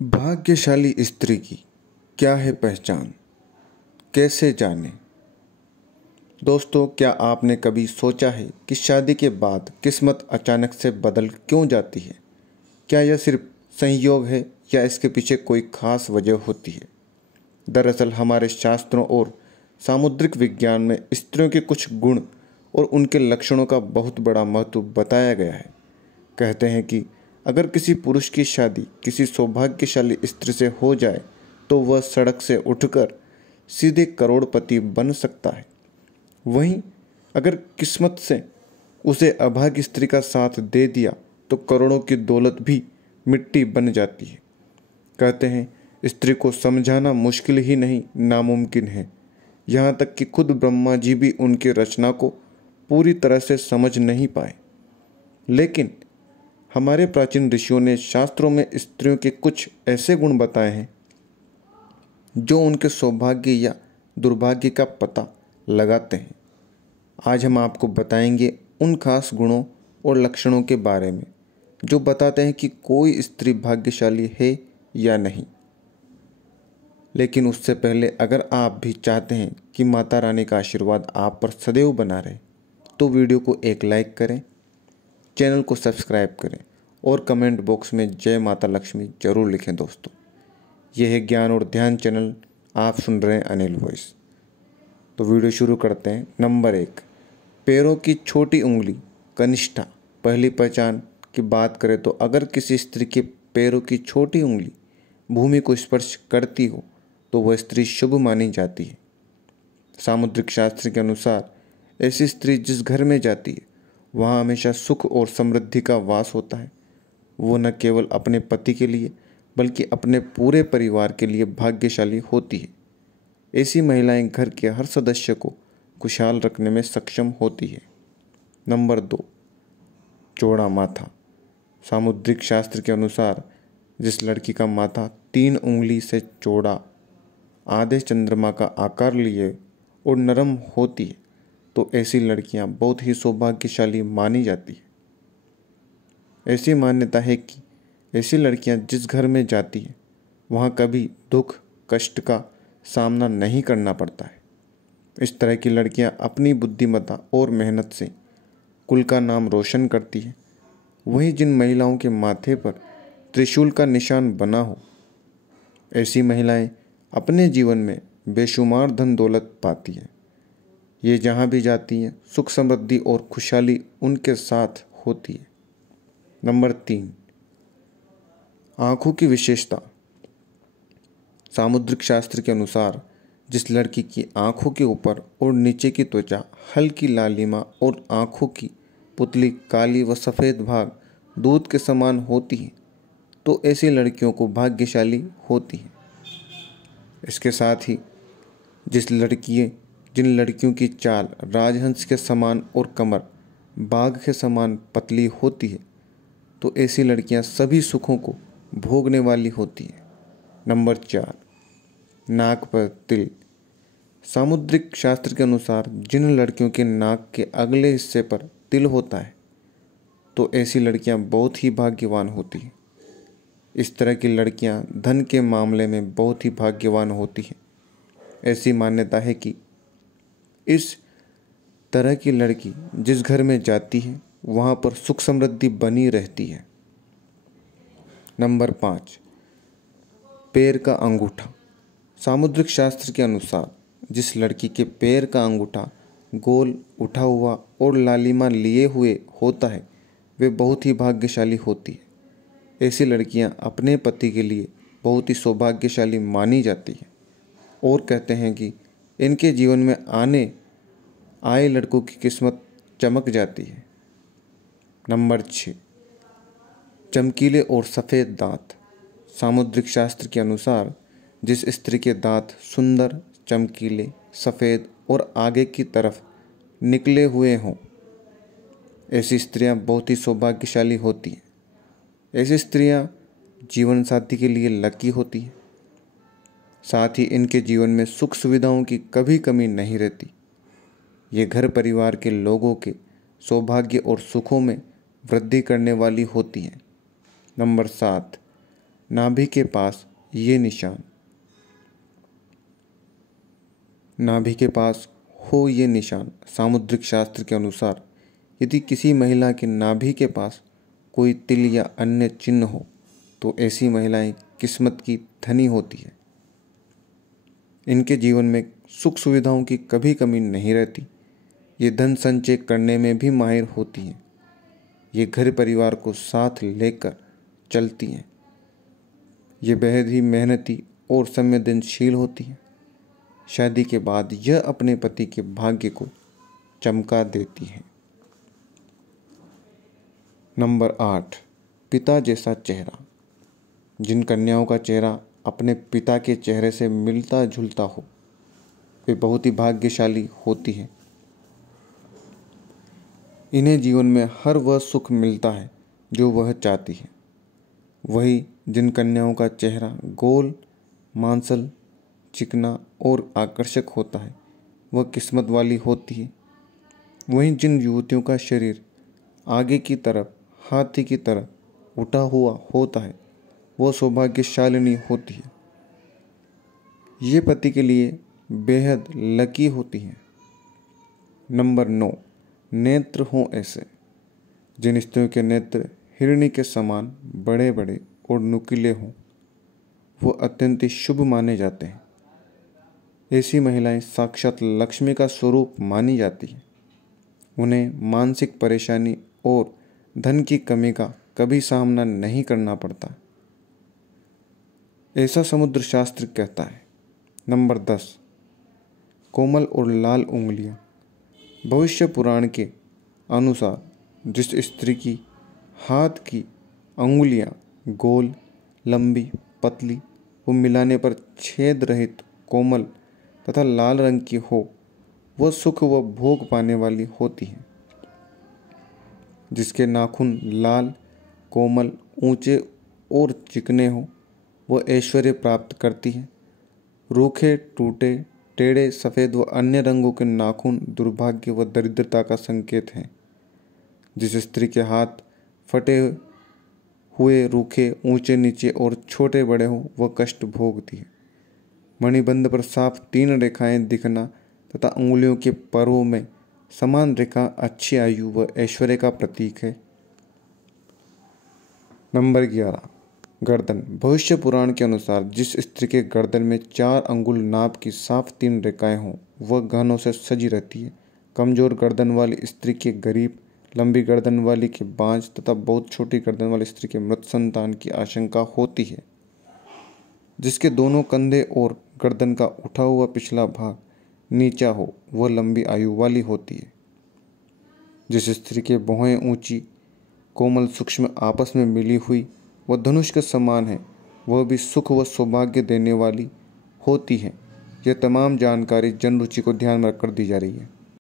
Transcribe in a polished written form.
भाग्यशाली स्त्री की क्या है पहचान, कैसे जाने। दोस्तों, क्या आपने कभी सोचा है कि शादी के बाद किस्मत अचानक से बदल क्यों जाती है? क्या यह सिर्फ संयोग है या इसके पीछे कोई खास वजह होती है? दरअसल हमारे शास्त्रों और सामुद्रिक विज्ञान में स्त्रियों के कुछ गुण और उनके लक्षणों का बहुत बड़ा महत्व बताया गया है। कहते हैं कि अगर किसी पुरुष की शादी किसी सौभाग्यशाली स्त्री से हो जाए तो वह सड़क से उठकर सीधे करोड़पति बन सकता है। वहीं अगर किस्मत से उसे अभागी स्त्री का साथ दे दिया तो करोड़ों की दौलत भी मिट्टी बन जाती है। कहते हैं स्त्री को समझाना मुश्किल ही नहीं, नामुमकिन है। यहाँ तक कि खुद ब्रह्मा जी भी उनकी रचना को पूरी तरह से समझ नहीं पाए। लेकिन हमारे प्राचीन ऋषियों ने शास्त्रों में स्त्रियों के कुछ ऐसे गुण बताए हैं जो उनके सौभाग्य या दुर्भाग्य का पता लगाते हैं। आज हम आपको बताएंगे उन खास गुणों और लक्षणों के बारे में जो बताते हैं कि कोई स्त्री भाग्यशाली है या नहीं। लेकिन उससे पहले अगर आप भी चाहते हैं कि माता रानी का आशीर्वाद आप पर सदैव बना रहे तो वीडियो को एक लाइक करें, चैनल को सब्सक्राइब करें और कमेंट बॉक्स में जय माता लक्ष्मी जरूर लिखें। दोस्तों, यह है ज्ञान और ध्यान चैनल, आप सुन रहे हैं अनिल वॉइस। तो वीडियो शुरू करते हैं। नंबर 1, पैरों की छोटी उंगली कनिष्ठा। पहली पहचान की बात करें तो अगर किसी स्त्री के पैरों की छोटी उंगली भूमि को स्पर्श करती हो तो वह स्त्री शुभ मानी जाती है। सामुद्रिक शास्त्र के अनुसार ऐसी स्त्री जिस घर में जाती है वहाँ हमेशा सुख और समृद्धि का वास होता है। वो न केवल अपने पति के लिए बल्कि अपने पूरे परिवार के लिए भाग्यशाली होती है। ऐसी महिलाएं घर के हर सदस्य को खुशहाल रखने में सक्षम होती है। नंबर 2, चौड़ा माथा। सामुद्रिक शास्त्र के अनुसार जिस लड़की का माथा 3 उंगली से चौड़ा, आधे चंद्रमा का आकार लिए और नरम होती है तो ऐसी लड़कियां बहुत ही सौभाग्यशाली मानी जाती है। ऐसी मान्यता है कि ऐसी लड़कियां जिस घर में जाती हैं वहां कभी दुख कष्ट का सामना नहीं करना पड़ता है। इस तरह की लड़कियां अपनी बुद्धिमत्ता और मेहनत से कुल का नाम रोशन करती हैं। वहीं जिन महिलाओं के माथे पर त्रिशूल का निशान बना हो, ऐसी महिलाएं अपने जीवन में बेशुमार धन दौलत पाती हैं। ये जहाँ भी जाती हैं सुख समृद्धि और खुशहाली उनके साथ होती है। नंबर 3, आँखों की विशेषता। सामुद्रिक शास्त्र के अनुसार जिस लड़की की आँखों के ऊपर और नीचे की त्वचा हल्की लालिमा और आँखों की पुतली काली व सफ़ेद भाग दूध के समान होती है तो ऐसी लड़कियों को भाग्यशाली होती है। इसके साथ ही जिन लड़कियों की चाल राजहंस के समान और कमर बाघ के समान पतली होती है तो ऐसी लड़कियां सभी सुखों को भोगने वाली होती हैं। नंबर 4, नाक पर तिल। सामुद्रिक शास्त्र के अनुसार जिन लड़कियों के नाक के अगले हिस्से पर तिल होता है तो ऐसी लड़कियां बहुत ही भाग्यवान होती हैं। इस तरह की लड़कियां धन के मामले में बहुत ही भाग्यवान होती हैं। ऐसी मान्यता है कि इस तरह की लड़की जिस घर में जाती है वहाँ पर सुख समृद्धि बनी रहती है। नंबर 5, पैर का अंगूठा। सामुद्रिक शास्त्र के अनुसार जिस लड़की के पैर का अंगूठा गोल उठा हुआ और लालिमा लिए हुए होता है वे बहुत ही भाग्यशाली होती है। ऐसी लड़कियां अपने पति के लिए बहुत ही सौभाग्यशाली मानी जाती हैं और कहते हैं कि इनके जीवन में आए लड़कों की किस्मत चमक जाती है। नंबर 6, चमकीले और सफ़ेद दांत। सामुद्रिक शास्त्र के अनुसार जिस स्त्री के दांत सुंदर, चमकीले, सफ़ेद और आगे की तरफ निकले हुए हों, ऐसी स्त्रियां बहुत ही सौभाग्यशाली होती हैं। ऐसी स्त्रियां जीवन साथी के लिए लकी होती हैं। साथ ही इनके जीवन में सुख सुविधाओं की कभी कमी नहीं रहती। ये घर परिवार के लोगों के सौभाग्य और सुखों में वृद्धि करने वाली होती हैं। नंबर 7, नाभि के पास ये निशान, नाभि के पास हो ये निशान। सामुद्रिक शास्त्र के अनुसार यदि किसी महिला के नाभि के पास कोई तिल या अन्य चिन्ह हो तो ऐसी महिलाएं किस्मत की धनी होती है। इनके जीवन में सुख सुविधाओं की कभी कमी नहीं रहती। ये धन संचय करने में भी माहिर होती हैं। ये घर परिवार को साथ लेकर चलती हैं। ये बेहद ही मेहनती और संवेदनशील होती हैं। शादी के बाद यह अपने पति के भाग्य को चमका देती हैं। नंबर 8, पिता जैसा चेहरा। जिन कन्याओं का चेहरा अपने पिता के चेहरे से मिलता जुलता हो वे बहुत ही भाग्यशाली होती हैं। इन्हें जीवन में हर वह सुख मिलता है जो वह चाहती है। वही जिन कन्याओं का चेहरा गोल, मांसल, चिकना और आकर्षक होता है वह किस्मत वाली होती है। वहीं जिन युवतियों का शरीर आगे की तरफ हाथी की तरह उठा हुआ होता है वह सौभाग्यशालिनी होती है। ये पति के लिए बेहद लकी होती हैं। नंबर 9, नेत्र हों ऐसे। जिन स्त्रियों के नेत्र हिरणी के समान बड़े बड़े और नुकीले हों वो अत्यंत शुभ माने जाते हैं। ऐसी महिलाएं साक्षात लक्ष्मी का स्वरूप मानी जाती हैं। उन्हें मानसिक परेशानी और धन की कमी का कभी सामना नहीं करना पड़ता, ऐसा समुद्र शास्त्र कहता है। नंबर 10, कोमल और लाल उंगलियां। भविष्य पुराण के अनुसार जिस स्त्री की हाथ की अंगुलियां गोल, लंबी, पतली व मिलाने पर छेद रहित, कोमल तथा लाल रंग की हो वह सुख व भोग पाने वाली होती है। जिसके नाखून लाल, कोमल, ऊंचे और चिकने हो वह ऐश्वर्य प्राप्त करती है। रूखे, टूटे, टेढ़े, सफ़ेद व अन्य रंगों के नाखून दुर्भाग्य व दरिद्रता का संकेत हैं। जिस स्त्री के हाथ फटे हुए, रूखे, ऊंचे नीचे और छोटे बड़े हों वह कष्ट भोगती है। मणिबंध पर साफ 3 रेखाएं दिखना तथा अंगुलियों के परों में समान रेखा अच्छी आयु व ऐश्वर्य का प्रतीक है। नंबर 11, गर्दन। भविष्य पुराण के अनुसार जिस स्त्री के गर्दन में 4 अंगुल नाप की साफ 3 रेखाएं हों वह गहनों से सजी रहती है। कमजोर गर्दन वाली स्त्री के गरीब, लंबी गर्दन वाली के बांझ तथा बहुत छोटी गर्दन वाली स्त्री के मृत संतान की आशंका होती है। जिसके दोनों कंधे और गर्दन का उठा हुआ पिछला भाग नीचा हो वह लंबी आयु वाली होती है। जिस स्त्री के भौहें ऊंची, कोमल, सूक्ष्म आपस में मिली हुई वह धनुष के समान है वह भी सुख व सौभाग्य देने वाली होती है। यह तमाम जानकारी जन रुचि को ध्यान में रखकर दी जा रही है।